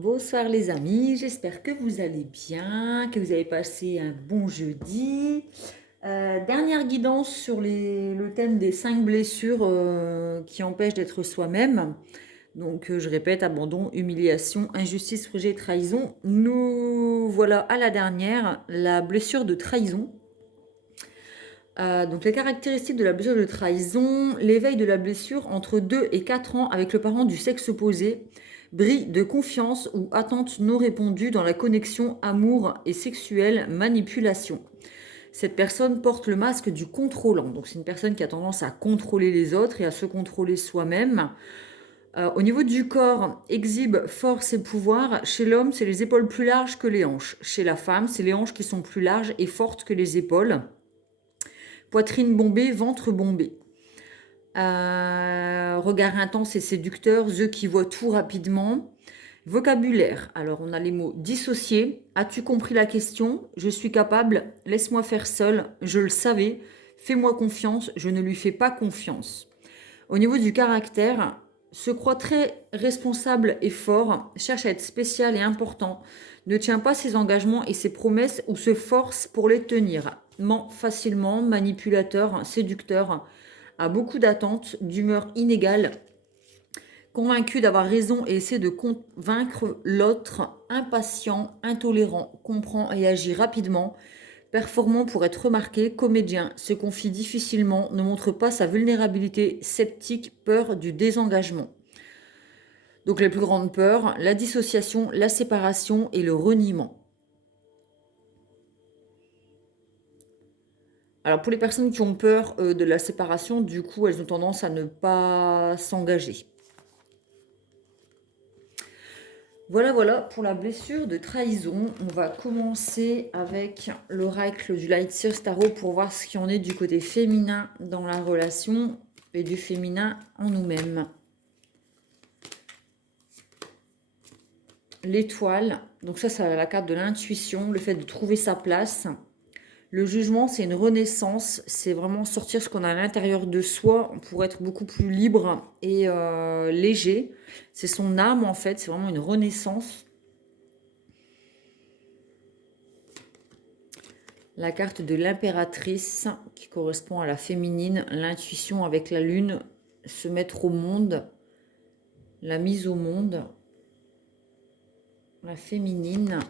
Bonsoir les amis, j'espère que vous allez bien, que vous avez passé un bon jeudi. Dernière guidance sur le thème des 5 blessures qui empêchent d'être soi-même. Donc je répète, abandon, humiliation, injustice, rejet, trahison. Nous voilà à la dernière, la blessure de trahison. Donc les caractéristiques de la blessure de trahison, l'éveil de la blessure entre 2 et 4 ans avec le parent du sexe opposé, bris de confiance ou attente non répondue dans la connexion amour et sexuelle, manipulation. Cette personne porte le masque du contrôlant. Donc c'est une personne qui a tendance à contrôler les autres et à se contrôler soi-même. Au niveau du corps, exhibe force et pouvoir. Chez l'homme, c'est les épaules plus larges que les hanches. Chez la femme, c'est les hanches qui sont plus larges et fortes que les épaules. Poitrine bombée, ventre bombé. Regard intense et séducteur, yeux qui voient tout rapidement. Vocabulaire. Alors, on a les mots dissocier. As-tu compris la question? Je suis capable. Laisse-moi faire seul. Je le savais. Fais-moi confiance. Je ne lui fais pas confiance. Au niveau du caractère, se croit très responsable et fort, cherche à être spécial et important, ne tient pas ses engagements et ses promesses ou se force pour les tenir, ment facilement, manipulateur, séducteur, a beaucoup d'attentes, d'humeur inégale, convaincu d'avoir raison et essaie de convaincre l'autre, impatient, intolérant, comprend et agit rapidement, performant pour être remarqué, comédien, se confie difficilement, ne montre pas sa vulnérabilité, sceptique, peur du désengagement. Donc les plus grandes peurs, la dissociation, la séparation et le reniement. Alors pour les personnes qui ont peur de la séparation, du coup, elles ont tendance à ne pas s'engager. Voilà pour la blessure de trahison. On va commencer avec l'oracle du Light Sears Tarot pour voir ce qu'il y en est du côté féminin dans la relation et du féminin en nous-mêmes. L'étoile, donc ça c'est la carte de l'intuition, le fait de trouver sa place. Le jugement, c'est une renaissance, c'est vraiment sortir ce qu'on a à l'intérieur de soi pour être beaucoup plus libre et léger. C'est son âme en fait, c'est vraiment une renaissance. La carte de l'impératrice qui correspond à la féminine, l'intuition avec la lune, se mettre au monde, la mise au monde, la féminine.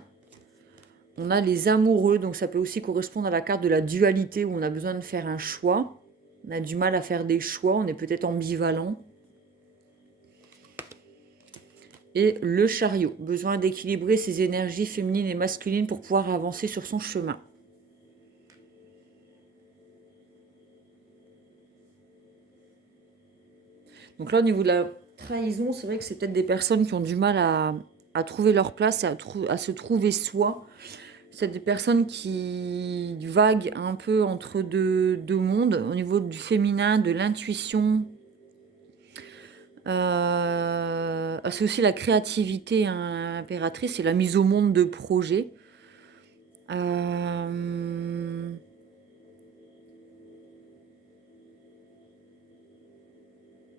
On a les amoureux, donc ça peut aussi correspondre à la carte de la dualité où on a besoin de faire un choix. On a du mal à faire des choix, on est peut-être ambivalent. Et le chariot, besoin d'équilibrer ses énergies féminines et masculines pour pouvoir avancer sur son chemin. Donc là, au niveau de la trahison, c'est vrai que c'est peut-être des personnes qui ont du mal à trouver leur place et à se trouver soi. C'est des personnes qui vaguent un peu entre deux mondes, au niveau du féminin, de l'intuition. C'est aussi la créativité impératrice et la mise au monde de projets.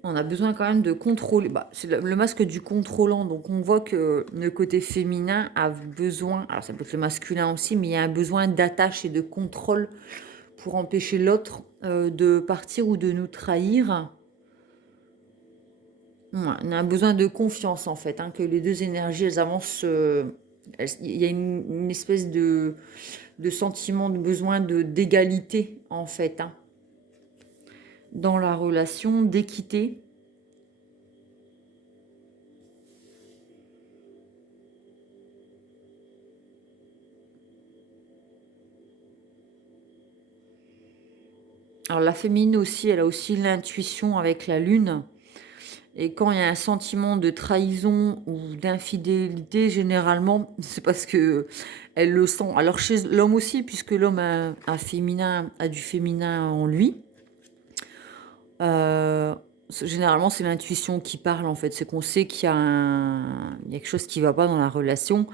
On a besoin quand même de contrôler. C'est le masque du contrôlant. Donc on voit que le côté féminin a besoin, alors ça peut être le masculin aussi, mais il y a un besoin d'attache et de contrôle pour empêcher l'autre de partir ou de nous trahir. Ouais, on a un besoin de confiance en fait, que les deux énergies elles avancent. Il y a une espèce de sentiment de besoin d'égalité en fait, dans la relation, d'équité. Alors la féminine aussi, elle a aussi l'intuition avec la lune. Et quand il y a un sentiment de trahison ou d'infidélité, généralement, c'est parce que elle le sent. Alors chez l'homme aussi, puisque l'homme a du féminin en lui. Généralement, c'est l'intuition qui parle en fait. C'est qu'on sait qu'il y a quelque chose qui ne va pas dans la relation.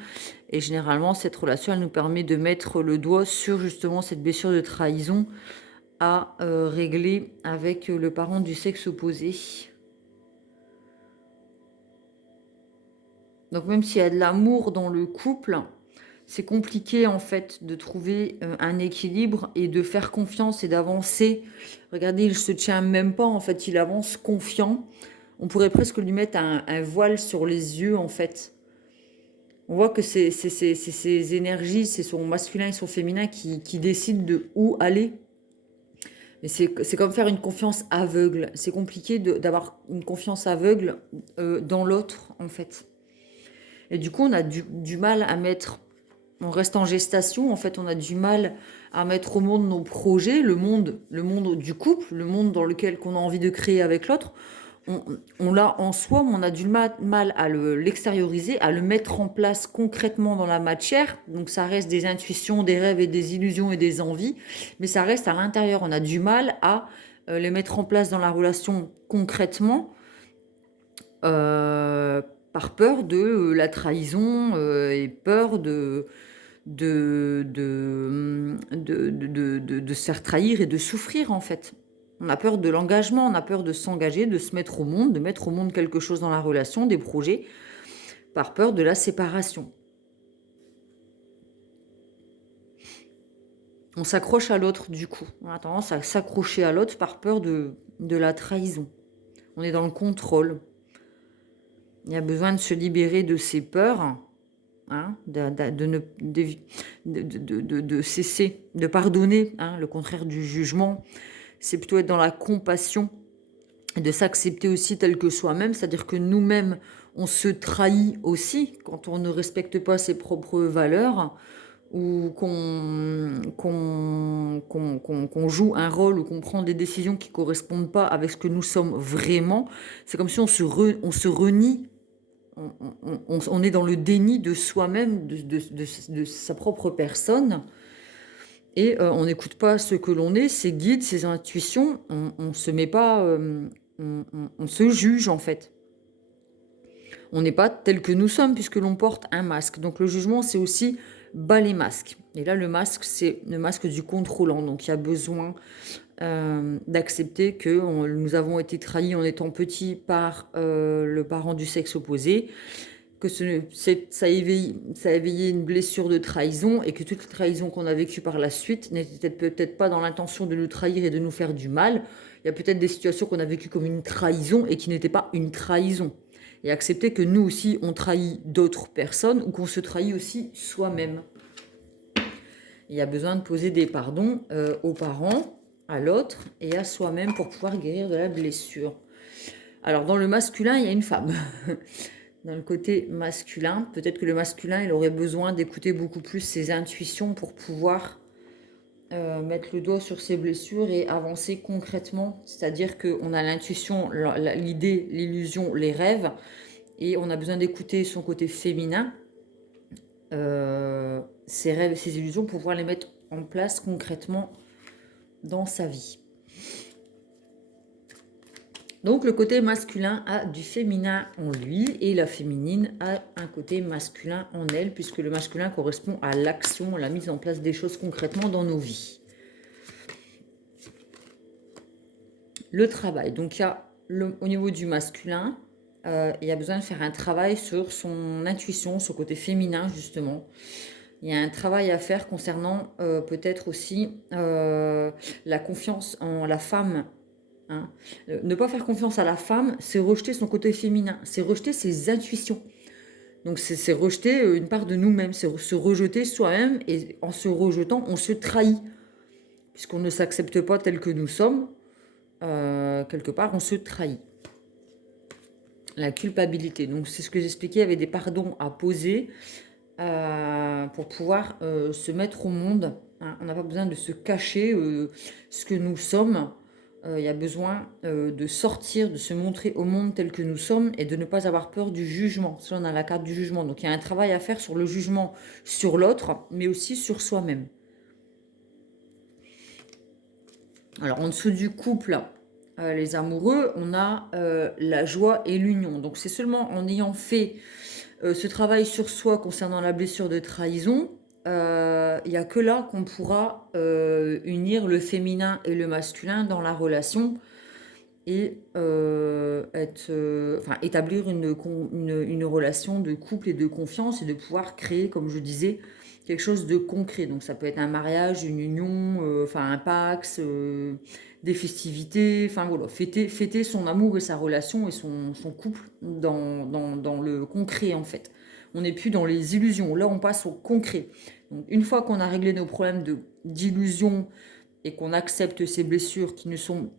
Et généralement, cette relation, elle nous permet de mettre le doigt sur justement cette blessure de trahison à régler avec le parent du sexe opposé. Donc même s'il y a de l'amour dans le couple, c'est compliqué en fait de trouver un équilibre et de faire confiance et d'avancer. Regardez, il se tient même pas en fait, il avance confiant. On pourrait presque lui mettre un voile sur les yeux en fait. On voit que c'est ses énergies, c'est son masculin et son féminin qui décident de où aller. Et c'est comme faire une confiance aveugle. C'est compliqué d'avoir une confiance aveugle dans l'autre en fait. Et du coup, on a du mal à mettre, on reste en gestation, en fait, on a du mal à mettre au monde nos projets, le monde du couple, le monde dans lequel qu'on a envie de créer avec l'autre. On l'a en soi, mais on a du mal à l'extérioriser, à le mettre en place concrètement dans la matière. Donc ça reste des intuitions, des rêves et des illusions et des envies, mais ça reste à l'intérieur. On a du mal à les mettre en place dans la relation concrètement. Par peur de la trahison et peur de se faire trahir et de souffrir en fait. On a peur de l'engagement, on a peur de s'engager, de se mettre au monde, de mettre au monde quelque chose dans la relation, des projets, par peur de la séparation. On s'accroche à l'autre du coup. On a tendance à s'accrocher à l'autre par peur de la trahison. On est dans le contrôle. Il y a besoin de se libérer de ses peurs, hein, de cesser, de pardonner. Hein, le contraire du jugement, c'est plutôt être dans la compassion, de s'accepter aussi tel que soi-même, c'est-à-dire que nous-mêmes, on se trahit aussi quand on ne respecte pas ses propres valeurs ou qu'on joue un rôle ou qu'on prend des décisions qui ne correspondent pas avec ce que nous sommes vraiment. C'est comme si on se renie. On est dans le déni de soi-même, de sa propre personne, et on n'écoute pas ce que l'on est, ses guides, ses intuitions. On se met pas, on se juge en fait. On n'est pas tel que nous sommes puisque l'on porte un masque. Donc le jugement, c'est aussi bas les masques. Et là, le masque, c'est le masque du contrôlant. Donc il y a besoin d'accepter que nous avons été trahis en étant petits par le parent du sexe opposé, que ça a éveillé une blessure de trahison et que toute les trahison qu'on a vécue par la suite n'était peut-être pas dans l'intention de nous trahir et de nous faire du mal. Il y a peut-être des situations qu'on a vécues comme une trahison et qui n'étaient pas une trahison. Et accepter que nous aussi, on trahit d'autres personnes ou qu'on se trahit aussi soi-même. Il y a besoin de poser des pardons aux parents, à l'autre et à soi-même pour pouvoir guérir de la blessure. Alors, dans le masculin, il y a une femme. Dans le côté masculin, peut-être que le masculin, il aurait besoin d'écouter beaucoup plus ses intuitions pour pouvoir mettre le doigt sur ses blessures et avancer concrètement. C'est-à-dire qu'on a l'intuition, l'idée, l'illusion, les rêves, et on a besoin d'écouter son côté féminin, ses rêves et ses illusions pour pouvoir les mettre en place concrètement dans sa vie. Donc le côté masculin a du féminin en lui et la féminine a un côté masculin en elle, puisque le masculin correspond à l'action, la mise en place des choses concrètement dans nos vies. Le travail, donc il y a au niveau du masculin, il y a besoin de faire un travail sur son intuition, son côté féminin justement. Il y a un travail à faire concernant peut-être aussi la confiance en la femme. Hein. Ne pas faire confiance à la femme, c'est rejeter son côté féminin, c'est rejeter ses intuitions. Donc c'est rejeter une part de nous-mêmes, c'est se rejeter soi-même, et en se rejetant, on se trahit. Puisqu'on ne s'accepte pas tel que nous sommes, quelque part, on se trahit. La culpabilité, donc c'est ce que j'expliquais, il y avait des pardons à poser pour pouvoir se mettre au monde. Hein. On n'a pas besoin de se cacher ce que nous sommes. Il y a besoin de sortir, de se montrer au monde tel que nous sommes et de ne pas avoir peur du jugement. Ça, on a la carte du jugement. Donc, il y a un travail à faire sur le jugement sur l'autre, mais aussi sur soi-même. Alors, en dessous du couple, les amoureux, on a la joie et l'union. Donc, c'est seulement en ayant fait ce travail sur soi concernant la blessure de trahison, il n'y a que là qu'on pourra unir le féminin et le masculin dans la relation et enfin, établir une relation de couple et de confiance et de pouvoir créer, comme je disais, quelque chose de concret. Donc ça peut être un mariage, une union, enfin un pax, des festivités, enfin voilà, fêter son amour et sa relation et son couple dans le concret en fait. On n'est plus dans les illusions, là on passe au concret. Donc une fois qu'on a réglé nos problèmes d'illusion et qu'on accepte ces blessures qui ne sont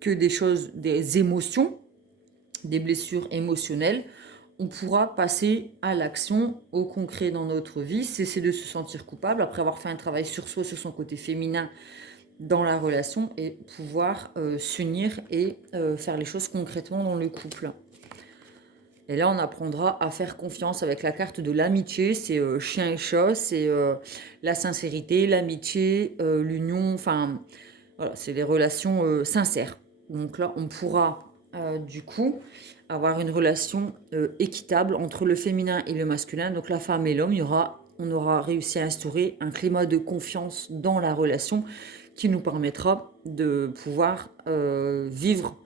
que des choses, des émotions, des blessures émotionnelles, on pourra passer à l'action, au concret dans notre vie, cesser de se sentir coupable après avoir fait un travail sur soi, sur son côté féminin dans la relation et pouvoir s'unir et faire les choses concrètement dans le couple. Et là, on apprendra à faire confiance avec la carte de l'amitié. C'est chien et chat, c'est la sincérité, l'amitié, l'union, enfin, voilà, c'est les relations sincères. Donc là, on pourra du coup avoir une relation équitable entre le féminin et le masculin, donc la femme et l'homme. On aura réussi à instaurer un climat de confiance dans la relation qui nous permettra de pouvoir vivre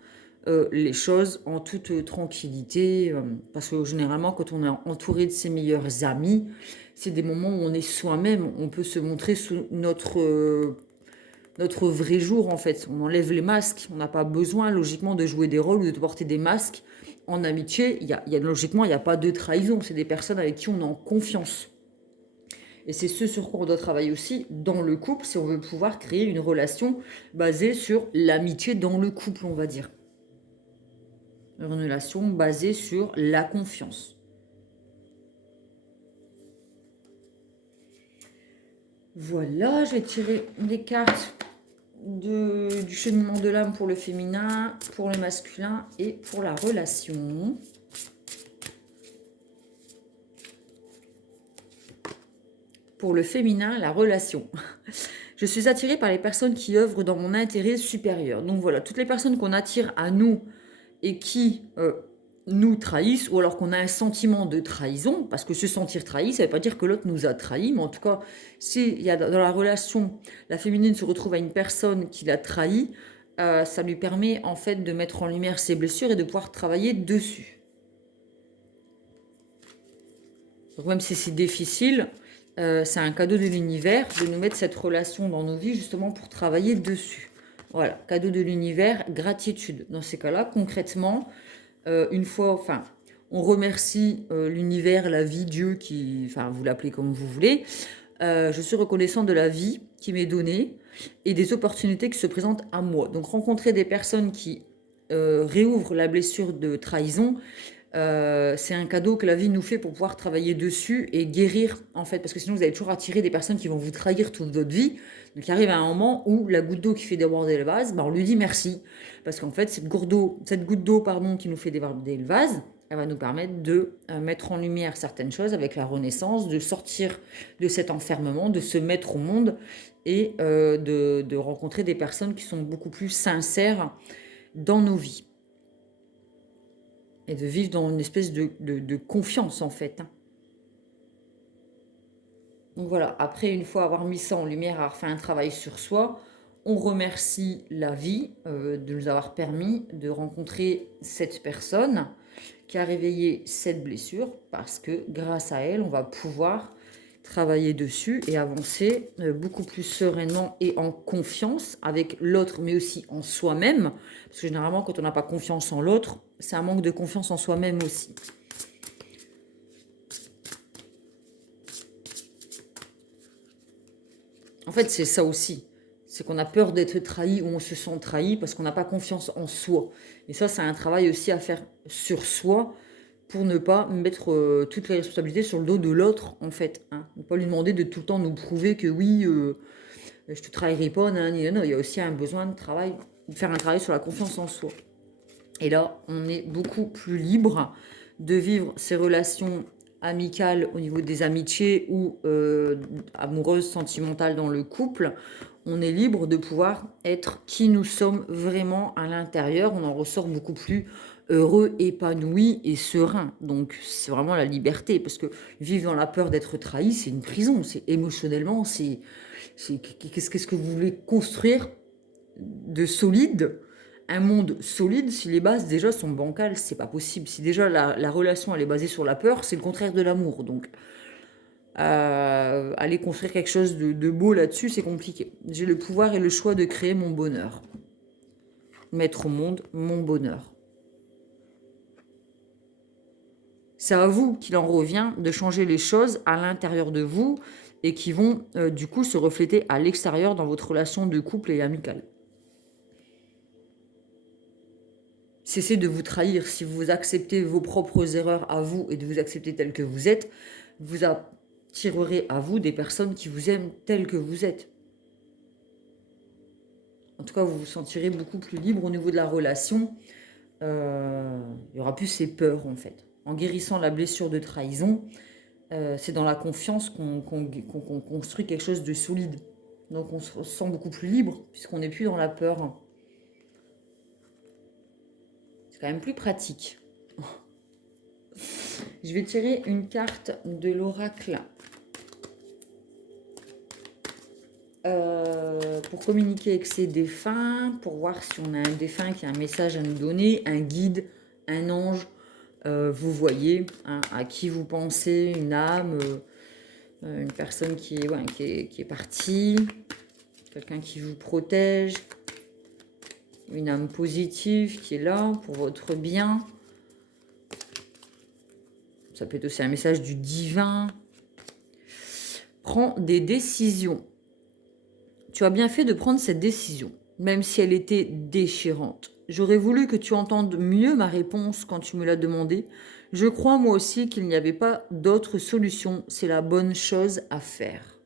les choses en toute tranquillité. Parce que généralement, quand on est entouré de ses meilleurs amis, c'est des moments où on est soi-même. On peut se montrer sous notre vrai jour en fait. On enlève les masques. On n'a pas besoin logiquement de jouer des rôles ou de porter des masques. En amitié, logiquement, il n'y a pas de trahison. C'est des personnes avec qui on est en confiance. Et c'est ce sur quoi on doit travailler aussi dans le couple si on veut pouvoir créer une relation basée sur l'amitié dans le couple, on va dire. Une relation basée sur la confiance. Voilà, je vais tirer des cartes du cheminement de l'âme pour le féminin, pour le masculin et pour la relation. Pour le féminin, la relation. Je suis attirée par les personnes qui œuvrent dans mon intérêt supérieur. Donc voilà, toutes les personnes qu'on attire à nous et qui nous trahissent, ou alors qu'on a un sentiment de trahison, parce que se sentir trahi, ça ne veut pas dire que l'autre nous a trahis, mais en tout cas, s'il y a dans la relation, la féminine se retrouve à une personne qui l'a trahi, ça lui permet en fait de mettre en lumière ses blessures et de pouvoir travailler dessus. Donc même si c'est difficile, c'est un cadeau de l'univers de nous mettre cette relation dans nos vies justement pour travailler dessus. Voilà, cadeau de l'univers, gratitude. Dans ces cas-là, concrètement, une fois, enfin, on remercie l'univers, la vie, Dieu, enfin, vous l'appelez comme vous voulez. Je suis reconnaissant de la vie qui m'est donnée et des opportunités qui se présentent à moi. Donc, rencontrer des personnes qui réouvrent la blessure de trahison, c'est un cadeau que la vie nous fait pour pouvoir travailler dessus et guérir, en fait, parce que sinon vous allez toujours attirer des personnes qui vont vous trahir toute votre vie. Donc il arrive à un moment où la goutte d'eau qui fait déborder le vase, on lui dit merci, parce qu'en fait cette goutte d'eau qui nous fait déborder le vase, elle va nous permettre de mettre en lumière certaines choses avec la renaissance, de sortir de cet enfermement, de se mettre au monde et de rencontrer des personnes qui sont beaucoup plus sincères dans nos vies. Et de vivre dans une espèce de confiance, en fait. Donc voilà, après, une fois avoir mis ça en lumière, avoir fait un travail sur soi, on remercie la vie de nous avoir permis de rencontrer cette personne qui a réveillé cette blessure, parce que grâce à elle, on va pouvoir travailler dessus et avancer beaucoup plus sereinement et en confiance avec l'autre, mais aussi en soi-même. Parce que généralement, quand on n'a pas confiance en l'autre, c'est un manque de confiance en soi-même aussi. En fait, c'est ça aussi. C'est qu'on a peur d'être trahi ou on se sent trahi parce qu'on n'a pas confiance en soi. Et ça, c'est un travail aussi à faire sur soi pour ne pas mettre toutes les responsabilités sur le dos de l'autre, en fait. Hein. Ne pas lui demander de tout le temps nous prouver que oui, je te trahirai pas, non. Il y a aussi un besoin de travail, de faire un travail sur la confiance en soi. Et là, on est beaucoup plus libre de vivre ces relations amicales au niveau des amitiés ou amoureuses, sentimentales dans le couple. On est libre de pouvoir être qui nous sommes vraiment à l'intérieur. On en ressort beaucoup plus heureux, épanoui et serein. Donc c'est vraiment la liberté, parce que vivre dans la peur d'être trahi, c'est une prison. C'est émotionnellement, qu'est-ce que vous voulez construire de solide un monde solide si les bases déjà sont bancales, c'est pas possible. Si déjà la relation elle est basée sur la peur, c'est le contraire de l'amour. Donc aller construire quelque chose de beau là-dessus, c'est compliqué. J'ai le pouvoir et le choix de créer mon bonheur. Mettre au monde mon bonheur. C'est à vous qu'il en revient de changer les choses à l'intérieur de vous et qui vont du coup se refléter à l'extérieur dans votre relation de couple et amicale. Cessez de vous trahir. Si vous acceptez vos propres erreurs à vous et de vous accepter tel que vous êtes, vous attirerez à vous des personnes qui vous aiment tel que vous êtes. En tout cas, vous vous sentirez beaucoup plus libre au niveau de la relation. Il n'y aura plus ces peurs en fait. En guérissant la blessure de trahison, c'est dans la confiance qu'on construit quelque chose de solide. Donc on se sent beaucoup plus libre puisqu'on n'est plus dans la peur. C'est quand même plus pratique. Je vais tirer une carte de l'oracle pour communiquer avec ses défunts, pour voir si on a un défunt qui a un message à nous donner, un guide, un ange. Vous voyez hein, à qui vous pensez, une âme, une personne qui est partie, quelqu'un qui vous protège, une âme positive qui est là pour votre bien. Ça peut être aussi un message du divin. Prends des décisions. Tu as bien fait de prendre cette décision, même si elle était déchirante. J'aurais voulu que tu entendes mieux ma réponse quand tu me l'as demandé. Je crois moi aussi qu'il n'y avait pas d'autre solution. C'est la bonne chose à faire.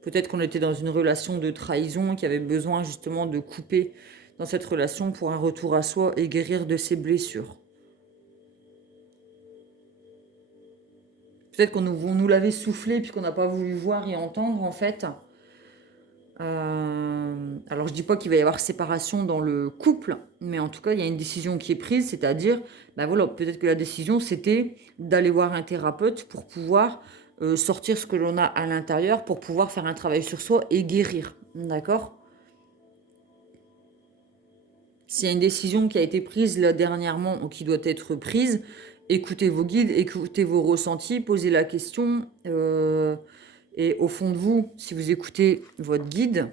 Peut-être qu'on était dans une relation de trahison, qui avait besoin justement de couper dans cette relation pour un retour à soi et guérir de ses blessures. Peut-être qu'on nous l'avait soufflé puis qu'on n'a pas voulu voir et entendre en fait. Alors je dis pas qu'il va y avoir séparation dans le couple, mais en tout cas il y a une décision qui est prise, c'est-à-dire, ben voilà, peut-être que la décision c'était d'aller voir un thérapeute pour pouvoir sortir ce que l'on a à l'intérieur, pour pouvoir faire un travail sur soi et guérir, d'accord? S'il y a une décision qui a été prise là dernièrement ou qui doit être prise, écoutez vos guides, écoutez vos ressentis, posez la question. Et au fond de vous, si vous écoutez votre guide,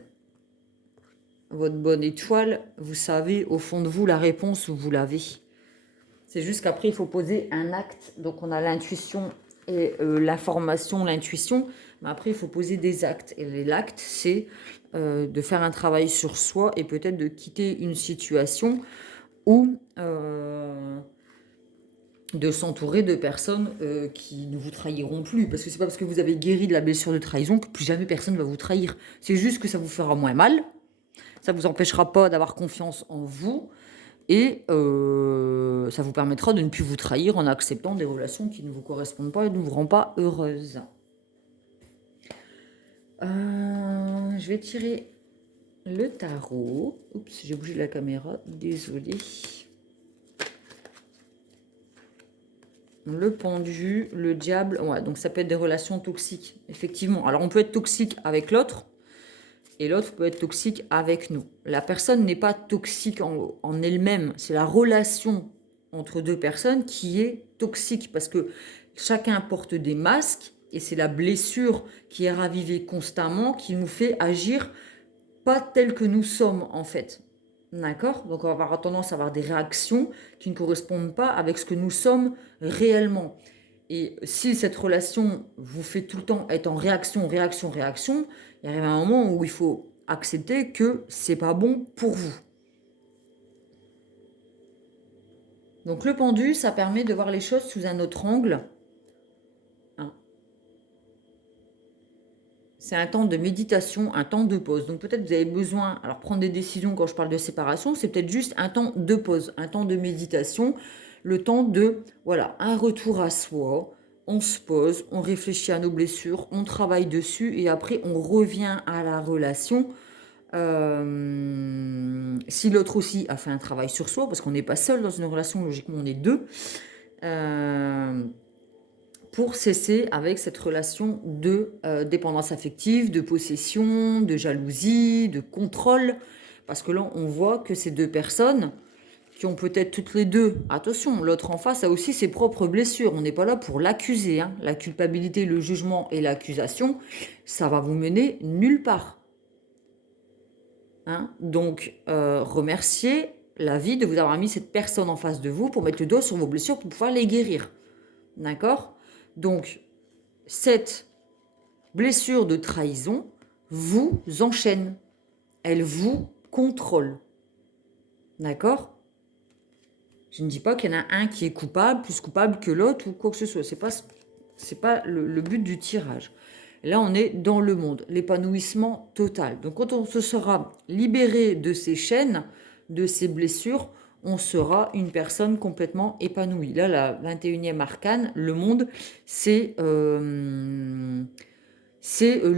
votre bonne étoile, vous savez au fond de vous la réponse, vous l'avez. C'est juste qu'après, il faut poser un acte. Donc on a l'intuition et l'information, l'intuition. Mais après, il faut poser des actes. Et l'acte, c'est de faire un travail sur soi et peut-être de quitter une situation ou de s'entourer de personnes qui ne vous trahiront plus. Parce que c'est pas parce que vous avez guéri de la blessure de trahison que plus jamais personne ne va vous trahir. C'est juste que ça vous fera moins mal. Ça ne vous empêchera pas d'avoir confiance en vous. Et ça vous permettra de ne plus vous trahir en acceptant des relations qui ne vous correspondent pas et ne vous rendent pas heureuse. Je vais tirer le tarot. Oups, j'ai bougé la caméra. Désolée. Le pendu, le diable. Ouais, donc ça peut être des relations toxiques, effectivement. Alors on peut être toxique avec l'autre et l'autre peut être toxique avec nous. La personne n'est pas toxique en elle-même. C'est la relation entre deux personnes qui est toxique parce que chacun porte des masques et c'est la blessure qui est ravivée constamment qui nous fait agir pas tel que nous sommes en fait. D'accord? Donc on va avoir tendance à avoir des réactions qui ne correspondent pas avec ce que nous sommes réellement. Et si cette relation vous fait tout le temps être en réaction, réaction, réaction, il arrive un moment où il faut accepter que c'est pas bon pour vous. Donc le pendu, ça permet de voir les choses sous un autre angle. C'est un temps de méditation, un temps de pause. Donc peut-être vous avez besoin, alors prendre des décisions quand je parle de séparation, c'est peut-être juste un temps de pause, un temps de méditation, le temps de, voilà, un retour à soi, on se pose, on réfléchit à nos blessures, on travaille dessus et après on revient à la relation. Si l'autre aussi a fait un travail sur soi, parce qu'on n'est pas seul dans une relation, logiquement on est deux, pour cesser avec cette relation de dépendance affective, de possession, de jalousie, de contrôle. Parce que là, on voit que ces deux personnes qui ont peut-être toutes les deux, attention, l'autre en face a aussi ses propres blessures. On n'est pas là pour l'accuser, hein. La culpabilité, le jugement et l'accusation, ça va vous mener nulle part. Hein. Donc, remerciez la vie de vous avoir mis cette personne en face de vous pour mettre le doigt sur vos blessures pour pouvoir les guérir. D'accord? Donc, cette blessure de trahison vous enchaîne. Elle vous contrôle. D'accord? Je ne dis pas qu'il y en a un qui est coupable, plus coupable que l'autre ou quoi que ce soit. C'est pas le but du tirage. Là, on est dans le monde, l'épanouissement total. Donc, quand on se sera libéré de ces chaînes, de ces blessures, on sera une personne complètement épanouie. Là, la 21e arcane, le monde, c'est le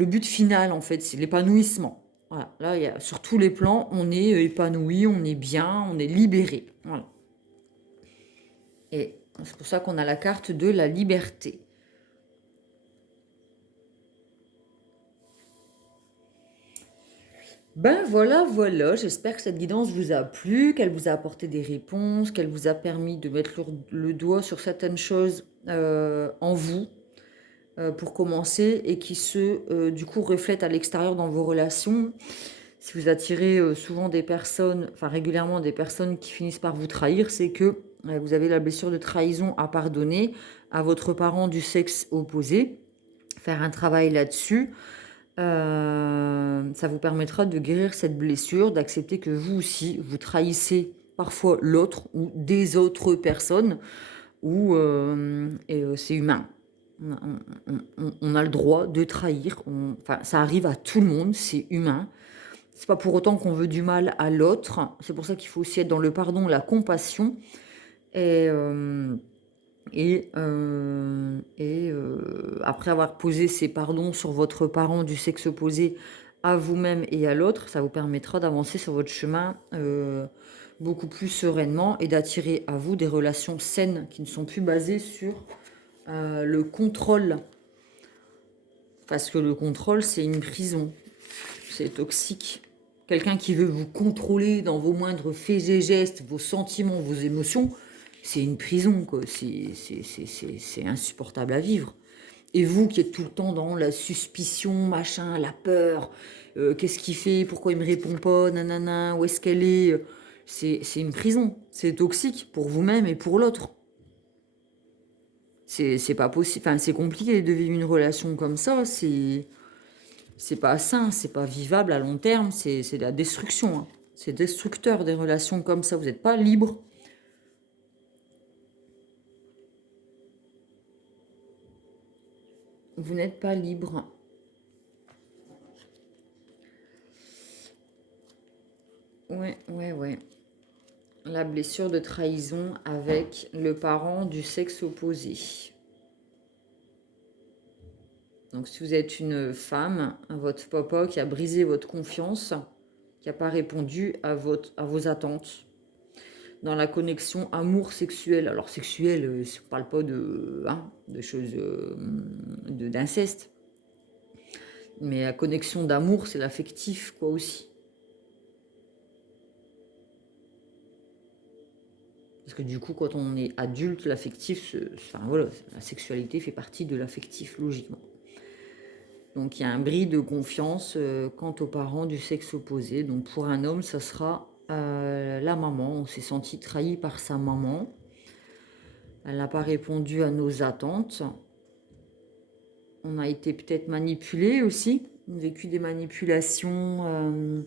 but final, en fait, c'est l'épanouissement. Voilà. Là, sur tous les plans, on est épanoui, on est bien, on est libéré. Voilà. Et c'est pour ça qu'on a la carte de la liberté. Ben voilà, j'espère que cette guidance vous a plu, qu'elle vous a apporté des réponses, qu'elle vous a permis de mettre le doigt sur certaines choses en vous pour commencer et qui du coup reflètent à l'extérieur dans vos relations. Si vous attirez souvent des personnes, enfin régulièrement des personnes qui finissent par vous trahir, c'est que vous avez la blessure de trahison à pardonner à votre parent du sexe opposé, faire un travail là-dessus. Ça vous permettra de guérir cette blessure, d'accepter que vous aussi, vous trahissez parfois l'autre ou des autres personnes, c'est humain. On a le droit de trahir, enfin, ça arrive à tout le monde, c'est humain. C'est pas pour autant qu'on veut du mal à l'autre. C'est pour ça qu'il faut aussi être dans le pardon, la compassion. Après avoir posé ces pardons sur votre parent du sexe opposé à vous-même et à l'autre, ça vous permettra d'avancer sur votre chemin beaucoup plus sereinement et d'attirer à vous des relations saines qui ne sont plus basées sur le contrôle. Parce que le contrôle, c'est une prison. C'est toxique. Quelqu'un qui veut vous contrôler dans vos moindres faits et gestes, vos sentiments, vos émotions, c'est une prison, quoi. C'est insupportable à vivre. Et vous qui êtes tout le temps dans la suspicion, machin, la peur, qu'est-ce qu'il fait, pourquoi il me répond pas, nanana, où est-ce qu'elle est, c'est une prison. C'est toxique pour vous-même et pour l'autre. C'est pas possible, enfin c'est compliqué de vivre une relation comme ça, c'est pas sain, c'est pas vivable à long terme, c'est de la destruction. Hein. C'est destructeur des relations comme ça, vous n'êtes pas libre. Vous n'êtes pas libre. Ouais. La blessure de trahison avec le parent du sexe opposé. Donc si vous êtes une femme, votre papa qui a brisé votre confiance, qui n'a pas répondu à vos attentes, dans la connexion amour sexuel. Alors sexuel, on ne parle pas de choses d'inceste. Mais la connexion d'amour, c'est l'affectif, quoi, aussi. Parce que du coup, quand on est adulte, l'affectif, la sexualité fait partie de l'affectif, logiquement. Donc il y a un bris de confiance quant aux parents du sexe opposé. Donc pour un homme, ça sera la maman. On s'est senti trahi par sa maman. Elle n'a pas répondu à nos attentes. On a été peut-être manipulé aussi. On a vécu des manipulations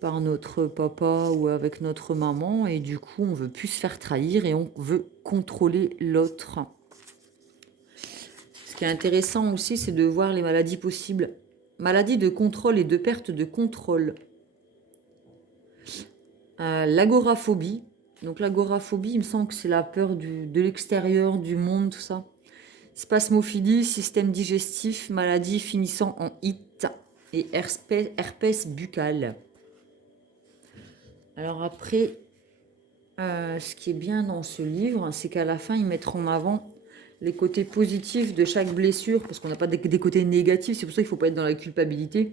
par notre papa ou avec notre maman. Et du coup, on veut plus se faire trahir et on veut contrôler l'autre. Ce qui est intéressant aussi, c'est de voir les maladies possibles. Maladies de contrôle et de perte de contrôle. L'agoraphobie. Donc l'agoraphobie, il me semble que c'est la peur de l'extérieur, du monde, tout ça. Spasmophilie, système digestif, maladie finissant en it et herpès buccal. Alors après, ce qui est bien dans ce livre, c'est qu'à la fin, ils mettront en avant les côtés positifs de chaque blessure, parce qu'on n'a pas des côtés négatifs, c'est pour ça qu'il ne faut pas être dans la culpabilité.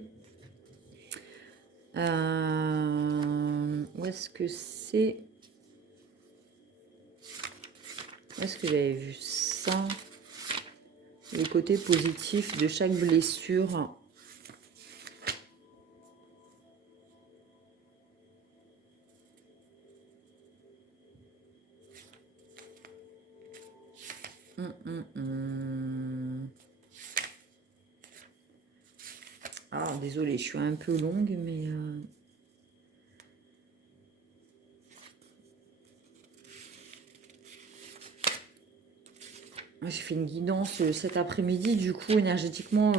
Où est-ce que c'est? Où est-ce que j'avais vu ça? Les côtés positifs de chaque blessure. Ah, désolée, je suis un peu longue, mais... J'ai fait une guidance cet après-midi, du coup, énergétiquement...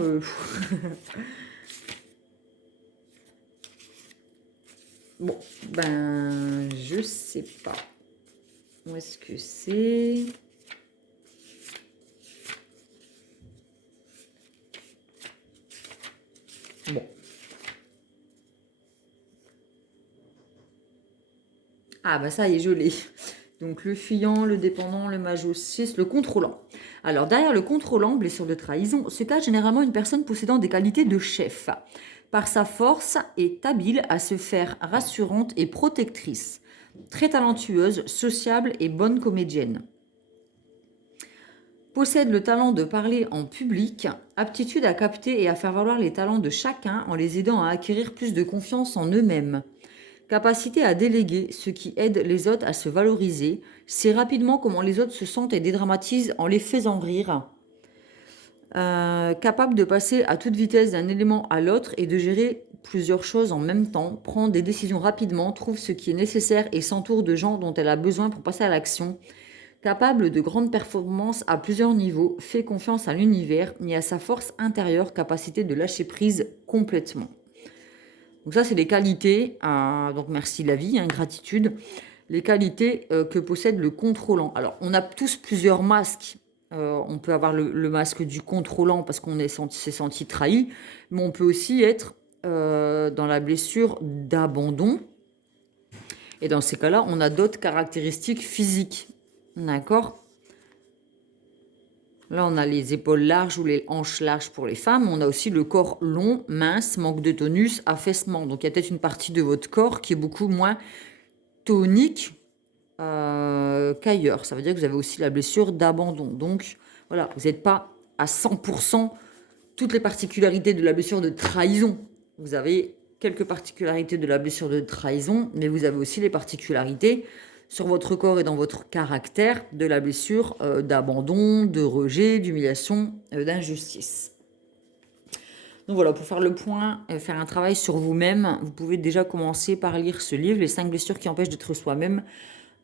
Bon, ben, je sais pas. Où est-ce que c'est? Bon. Ah, bah ça y est, je l'ai. Donc, le fuyant, le dépendant, le mage 6, le contrôlant. Alors, derrière le contrôlant, blessure de trahison, se cache généralement une personne possédant des qualités de chef. Par sa force, est habile à se faire rassurante et protectrice. Très talentueuse, sociable et bonne comédienne. Possède le talent de parler en public, aptitude à capter et à faire valoir les talents de chacun en les aidant à acquérir plus de confiance en eux-mêmes. Capacité à déléguer, ce qui aide les autres à se valoriser, sait rapidement comment les autres se sentent et dédramatise en les faisant rire. Capable de passer à toute vitesse d'un élément à l'autre et de gérer plusieurs choses en même temps, prend des décisions rapidement, trouve ce qui est nécessaire et s'entoure de gens dont elle a besoin pour passer à l'action. Capable de grandes performances à plusieurs niveaux, fait confiance à l'univers et à sa force intérieure, capacité de lâcher prise complètement. Donc ça, c'est les qualités, donc merci la vie, gratitude, les qualités que possède le contrôlant. Alors, on a tous plusieurs masques. On peut avoir le masque du contrôlant parce qu'on s'est senti trahi, mais on peut aussi être dans la blessure d'abandon. Et dans ces cas-là, on a d'autres caractéristiques physiques. D'accord? Là, on a les épaules larges ou les hanches larges pour les femmes. On a aussi le corps long, mince, manque de tonus, affaissement. Donc, il y a peut-être une partie de votre corps qui est beaucoup moins tonique qu'ailleurs. Ça veut dire que vous avez aussi la blessure d'abandon. Donc, voilà, vous n'êtes pas à 100% toutes les particularités de la blessure de trahison. Vous avez quelques particularités de la blessure de trahison, mais vous avez aussi les particularités sur votre corps et dans votre caractère de la blessure d'abandon, de rejet, d'humiliation, d'injustice. Donc voilà, pour faire le point, faire un travail sur vous-même, vous pouvez déjà commencer par lire ce livre, Les 5 blessures qui empêchent d'être soi-même.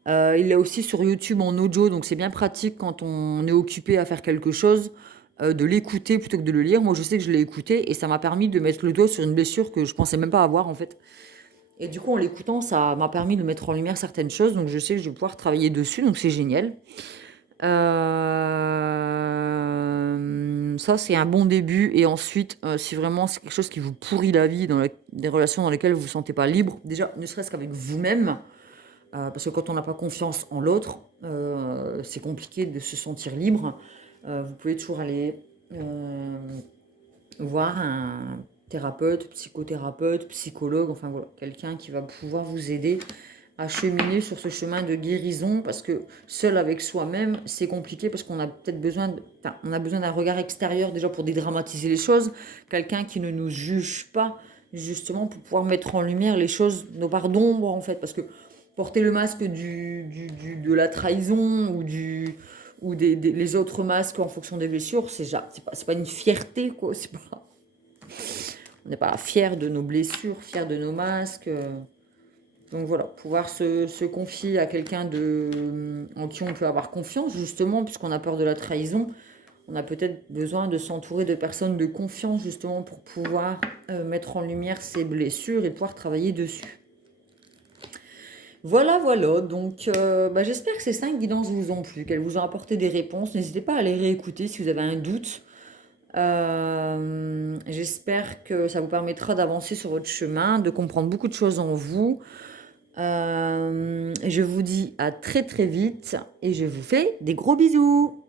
Il est aussi sur YouTube en audio, donc c'est bien pratique quand on est occupé à faire quelque chose, de l'écouter plutôt que de le lire. Moi, je sais que je l'ai écouté et ça m'a permis de mettre le doigt sur une blessure que je pensais même pas avoir en fait. Et du coup, en l'écoutant, ça m'a permis de mettre en lumière certaines choses. Donc, je sais que je vais pouvoir travailler dessus. Donc, c'est génial. Ça, c'est un bon début. Et ensuite, si vraiment c'est quelque chose qui vous pourrit la vie, des relations dans lesquelles vous ne vous sentez pas libre, déjà, ne serait-ce qu'avec vous-même, parce que quand on n'a pas confiance en l'autre, c'est compliqué de se sentir libre. Vous pouvez toujours aller voir un thérapeute, psychothérapeute, psychologue, enfin voilà, quelqu'un qui va pouvoir vous aider à cheminer sur ce chemin de guérison, parce que seul avec soi-même, c'est compliqué parce qu'on a peut-être besoin, on a besoin d'un regard extérieur déjà pour dédramatiser les choses, quelqu'un qui ne nous juge pas, justement pour pouvoir mettre en lumière les choses, nos parts d'ombre en fait, parce que porter le masque de la trahison ou les autres masques en fonction des blessures, c'est pas une fierté, quoi. On n'est pas fier de nos blessures, fier de nos masques. Donc voilà, pouvoir se confier à quelqu'un en qui on peut avoir confiance, justement, puisqu'on a peur de la trahison. On a peut-être besoin de s'entourer de personnes de confiance, justement, pour pouvoir mettre en lumière ces blessures et pouvoir travailler dessus. Voilà, voilà. Donc, j'espère que ces 5 guidances vous ont plu, qu'elles vous ont apporté des réponses. N'hésitez pas à les réécouter si vous avez un doute. J'espère que ça vous permettra d'avancer sur votre chemin, de comprendre beaucoup de choses en vous. Je vous dis à très très vite et je vous fais des gros bisous.